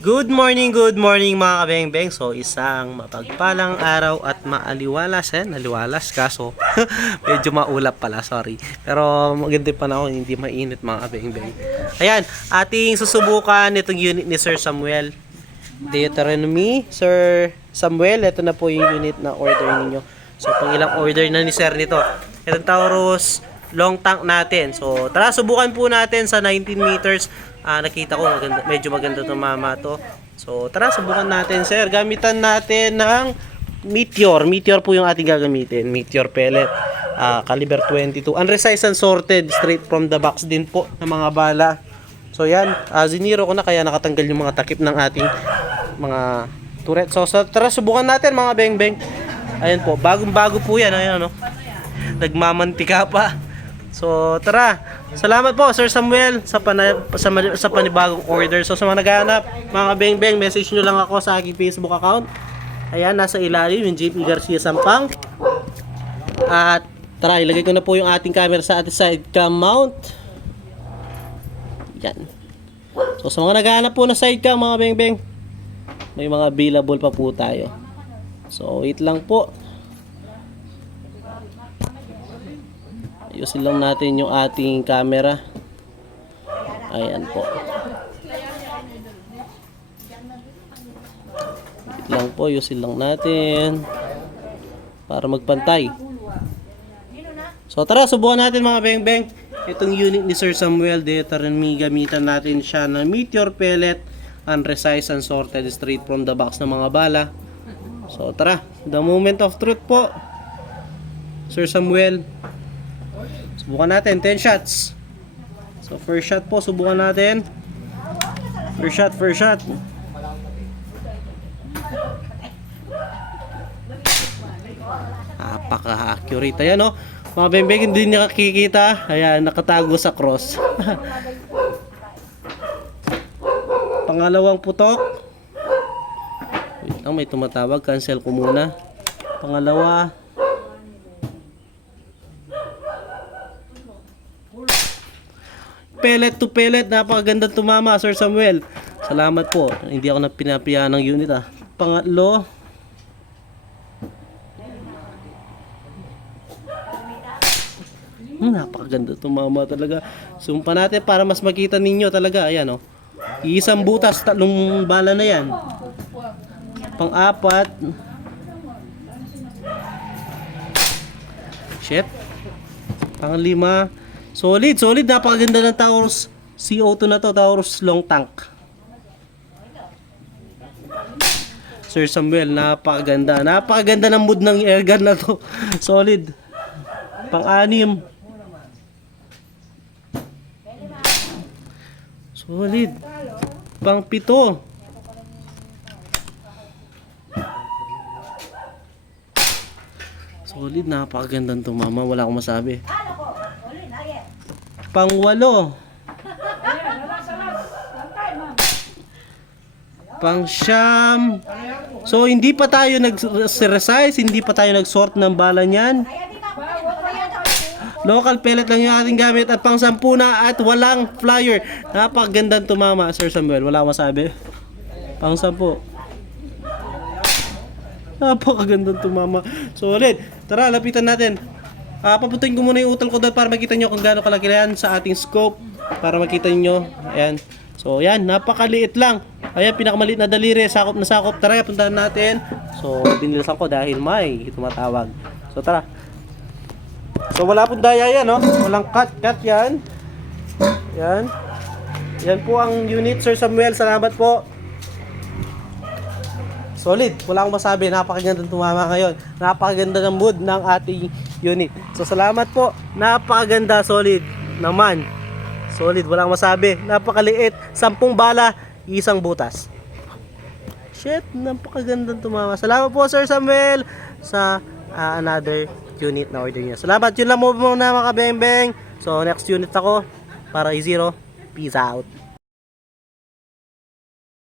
Good morning, good morning mga kabeng-beng. So, isang mapagpalang araw at maaliwalas eh. Naliwalas kaso medyo maulap pala, sorry. Pero maganda pa na ako, hindi mainit mga kabeng-beng. Ayan, ating susubukan itong unit ni Sir Samuel. Deuteronomy, Sir Samuel, ito na po yung unit na order ninyo. So, pang ilang order na ni Sir nito. Itong Taurus long tank natin. So, tara, subukan po natin sa 19 meters. Ah, nakita ko, maganda, medyo maganda itong mama to. So, tara, subukan natin, sir. Gamitan natin ng Meteor. Meteor po yung ating gagamitin. Meteor pellet. Ah, caliber 22. Unresized and sorted straight from the box din po ng mga bala. So, yan. Ah, ziniro ko na kaya nakatanggal yung mga takip ng ating mga turret. So, so tara, subukan natin mga beng-beng. Ayan po, bagong-bago po yan. Ayan, ano. Nagmamantika pa. So, tara. Salamat po, Sir Samuel, sa, pana, sa, sa panibagong order. So, sa mga naghahanap, mga beng-beng, message nyo lang ako sa aking Facebook account. Ayan, nasa ilalim, yung JP Garcia Sampang. At, tara, ilagay ko na po yung ating camera sa ating side cam mount. Yan. So, sa mga naghahanap po na side cam, mga beng-beng, may mga available pa po tayo. So, wait lang po. Ayusin lang natin yung ating camera. Ayan po. Lang po, ayusin lang natin. Para magpantay. So tara, subukan natin mga beng-beng. Itong unit ni Sir Samuel Deuteronomy, gamitan natin siya ng meteor pellet, unresized and sorted straight from the box ng mga bala. So tara, the moment of truth po. Sir Samuel, Subukan natin, 10 shots. So, first shot po, subukan natin. First shot, first shot. Napaka-accurate. Ayan, no? Mga bembeg, hindi niya nakikita. Ayan, nakatago sa cross. Pangalawang putok. Wait lang, may tumatawag. Cancel ko muna. Pangalawa. Pellet to pellet. Napakaganda tumama, Sir Samuel. Salamat po. Hindi ako na ng unit ah. Pangatlo. Hmm, napakaganda tumama talaga. Sumpa natin para mas makita ninyo talaga. Ayan oh. Isang butas, tatlong bala na yan. Pang-apat. Shit. Pang-lima. Solid, solid. Napakaganda ng Taurus CO2 na to. Taurus long tank. Sir Samuel, napakaganda. Napakaganda ng mood ng airgun na to. Solid. Pang-anim. Solid. Pang-pito. Solid, napakagandang tumama. Wala akong masabi. Pangwalo. Pang siyam. So, hindi pa tayo nag-resize, hindi pa tayo nag-sort ng bala niyan. Local pellet lang yung ating gamit at pang sampu na at walang flyer. Napakagandang tumama, Sir Samuel. Wala akong masabi. Pang sampu. Napakagandang tumama. Solid. Tara, lapitan natin. Ah, papuntahin ko muna yung utol ko doon para makita nyo kung gaano kalaki yan sa ating scope. Para makita nyo. Ayan. So, yan. Napakaliit lang. Ayan, pinakamaliit na daliri. Sakop na sakop. Tara, puntahan natin. So, binilisan ko dahil may tumatawag. So, tara. So, wala pong daya yan, no? Walang cut. Cut yan. Yan. Yan po ang unit, Sir Samuel. Salamat po. Solid. Wala akong masabi. Napakaganda tumama ngayon. Napakaganda ng mood ng ating unit. So, salamat po. Napakaganda. Solid. Naman. Solid. Wala akong masabi. Napakaliit. Sampung bala. Isang butas. Shit. Napakaganda tumama. Salamat po, Sir Samuel. Sa ah, another unit na order niya. Salamat. Yun lang mo muna mga kabeng-beng. So, next unit ako. Para i-zero. Peace out.